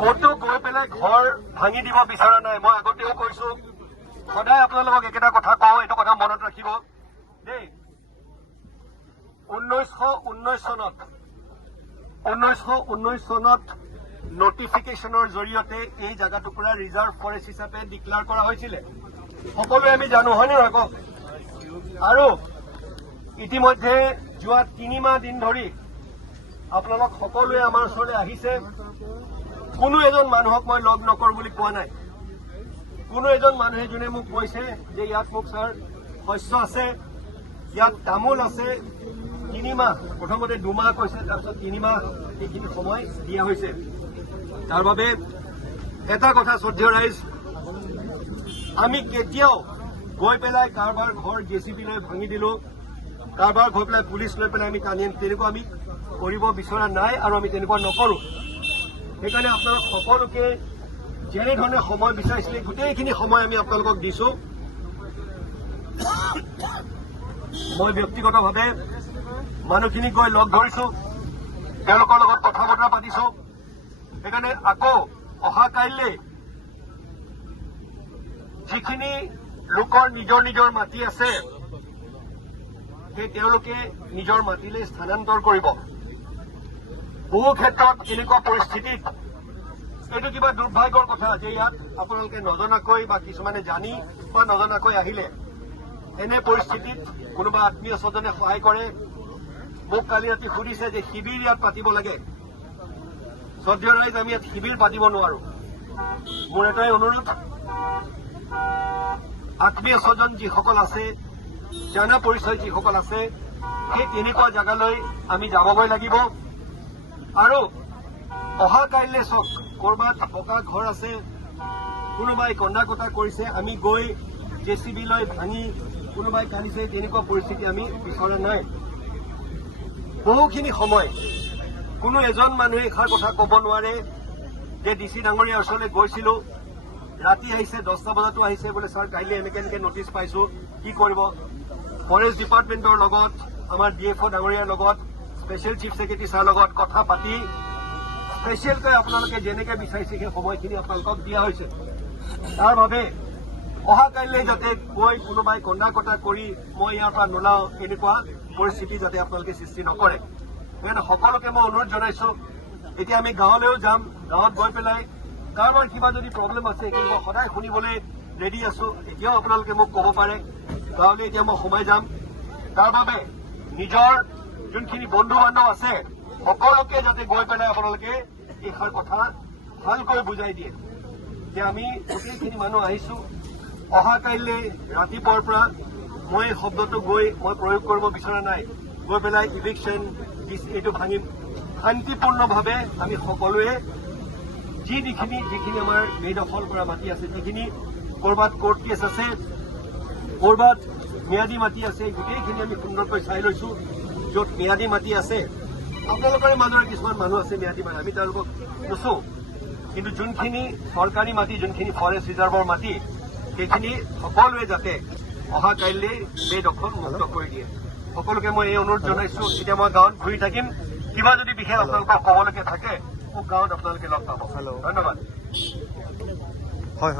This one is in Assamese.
ক'তো গৈ পেলাই ঘৰ ভাঙি দিব বিচৰা নাই। মই আগতেও কৈছো, সদায় আপোনালোকক একেটা কথা কওঁ, এইটো কথা মনত ৰাখিব দেই। 1919 চনত নটিফিকেশ্যনৰ জৰিয়তে এই জাগাটুকুৰা ৰিজাৰ্ভ ফৰেষ্ট হিচাপে ডিক্লেয়াৰ কৰা হৈছিলে, সকলোৱে আমি জানো, হয়নে নহয় কওক? আৰু ইতিমধ্যে যোৱা 3 মাহ দিন ধৰি আপোনালোক সকলোৱে আমাৰ ওচৰলৈ আহিছে। কোনো এজন মানুহক মই লগ নকৰো বুলি কোৱা নাই। কোনো এজন মানুহে যোনে মোক কৈছে যে ইয়াত মোক ছাৰ শস্য আছে, ইয়াত তামোল আছে, 3 মাহ, প্ৰথমতে 2 মাহ কৈছে, তাৰপিছত 3 মাহ এইখিনি সময় দিয়া হৈছে। তাৰ বাবে এটা কথা শ্ৰদ্ধেয় ৰাইজ, আমি কেতিয়াও গৈ পেলাই কাৰোবাৰ ঘৰ JCB লৈ ভাঙি দিলো, কাৰোবাৰ গৈ পেলাই পুলিচ লৈ পেলাই আমি টানি আনিম, তেনেকুৱা আমি কৰিব বিচৰা নাই আৰু আমি তেনেকুৱা নকৰো। সেইকাৰণে আপোনালোক সকলোকে যেনেধৰণে সময় বিচাৰিছিলে গোটেইখিনি সময় আমি আপোনালোকক দিছো। মই ব্যক্তিগতভাৱে মানুহখিনিক গৈ লগ ধৰিছো, তেওঁলোকৰ লগত কথা বতৰা পাতিছো। সেইকাৰণে আকৌ অহা কাইলৈ যিখিনি লোকৰ নিজৰ নিজৰ মাটি আছে, সেই তেওঁলোকে নিজৰ মাটিলৈ স্থানান্তৰ কৰিব। বহু ক্ষেত্ৰত এনেকুৱা পৰিস্থিতিত এইটো কিবা দুৰ্ভাগ্যৰ কথা যে ইয়াত আপোনালোকে নজনাকৈ বা কিছুমানে জানি বা নজনাকৈ আহিলে এনে পৰিস্থিতিত কোনোবা আত্মীয় স্বজনে সহায় কৰে। মোক কালি ৰাতি সুধিছে যে শিবিৰ ইয়াত পাতিব লাগে। শ্ৰদ্ধেয় ৰাইজ, আমি ইয়াত শিবিৰ পাতিব নোৱাৰো। মোৰ এটাই অনুৰোধ, আত্মীয় স্বজন যিসকল আছে, জানা পৰিচয় যিসকল আছে, সেই তেনেকুৱা জাগালৈ আমি যাবগৈ লাগিব। আৰু অহা কাইলৈ চাওক, কৰবাত পকা ঘৰ আছে, কোনোবাই কন্দা কটা কৰিছে, আমি গৈ JCB লৈ ভাঙি কোনোবাই কান্দিছে, তেনেকুৱা পৰিস্থিতি আমি বিচৰা নাই। বহুখিনি সময় কোনো এজন মানুহে এষাৰ কথা ক'ব নোৱাৰে যে DC ডাঙৰীয়াৰ ওচৰলৈ গৈছিলো, ৰাতি আহিছে, 10টা বজাতো আহিছে, বোলে ছাৰ কাইলৈ এনেকে নটিচ পাইছো, কি কৰিব? ফৰেষ্ট ডিপাৰ্টমেণ্টৰ লগত, আমাৰ DFO ডাঙৰীয়াৰ লগত, স্পেচিয়েল চিফ ছেক্ৰেটাৰী ছাৰৰ লগত কথা পাতি স্পেচিয়েলকৈ আপোনালোকে যেনেকে বিচাৰিছে সেই সময়খিনি আপোনালোকক দিয়া হৈছে। তাৰ বাবে অহা কাইলৈ যাতে গৈ কোনোবাই কন্দা কটা কৰি মই ইয়াৰ পৰা নোলাও, এনেকুৱা পৰিস্থিতি যাতে আপোনালোকে সৃষ্টি নকৰে। সেইকাৰণে সকলোকে মই অনুৰোধ জনাইছো, এতিয়া আমি গাঁৱলৈও যাম। গাঁৱত গৈ পেলাই কাৰোবাৰ কিবা যদি প্ৰব্লেম আছে, সেইখিনি মই সদায় শুনিবলৈ ৰেডি আছো। এতিয়াও আপোনালোকে মোক ক'ব পাৰে, গাঁৱলৈ এতিয়া মই সোমাই যাম। তাৰ বাবে নিজৰ যোনখিনি বন্ধু বান্ধৱ আছে, সকলোকে যাতে গৈ পেলাই আপোনালোকে এইষাৰ কথা ভালকৈ বুজাই দিয়ে যে আমি গোটেইখিনি মানুহ আহিছো। অহা কাইলৈ ৰাতিপুৱাৰ পৰা মই এই শব্দটো গৈ মই প্ৰয়োগ কৰিব বিচৰা নাই। গৈ পেলাই ইভিকশ্যন এইটো ভাঙিম। শান্তিপূৰ্ণভাৱে আমি সকলোৱে যিখিনি আমাৰ বেদখল কৰা মাটি আছে, যিখিনি ক'ৰবাত কোৰ্ট কেছ আছে, ক'ৰবাত ম্যাদী মাটি আছে, গোটেইখিনি আমি সুন্দৰকৈ চাই লৈছো। য'ত ম্যাদী মাটি আছে, আপোনালোকৰে মাজৰে কিছুমান মানুহ আছে ম্যাদী মাটি, আমি তেওঁলোকক নুচো। কিন্তু যোনখিনি চৰকাৰী মাটি, যোনখিনি ফৰেষ্ট ৰিজাৰ্ভৰ মাটি, সেইখিনি সকলোৱে যাতে অহা কাইলৈ বেদখল মুক্ত কৰি দিয়ে। সকলোকে মই এই অনুৰোধ জনাইছো। এতিয়া মই গাঁৱত ঘূৰি থাকিম, কিবা যদি বিশেষ আপোনালোকক ক'বলগীয়া থাকে মোক গাঁৱত আপোনালোকে লগ পাব। ধন্যবাদ। হয়।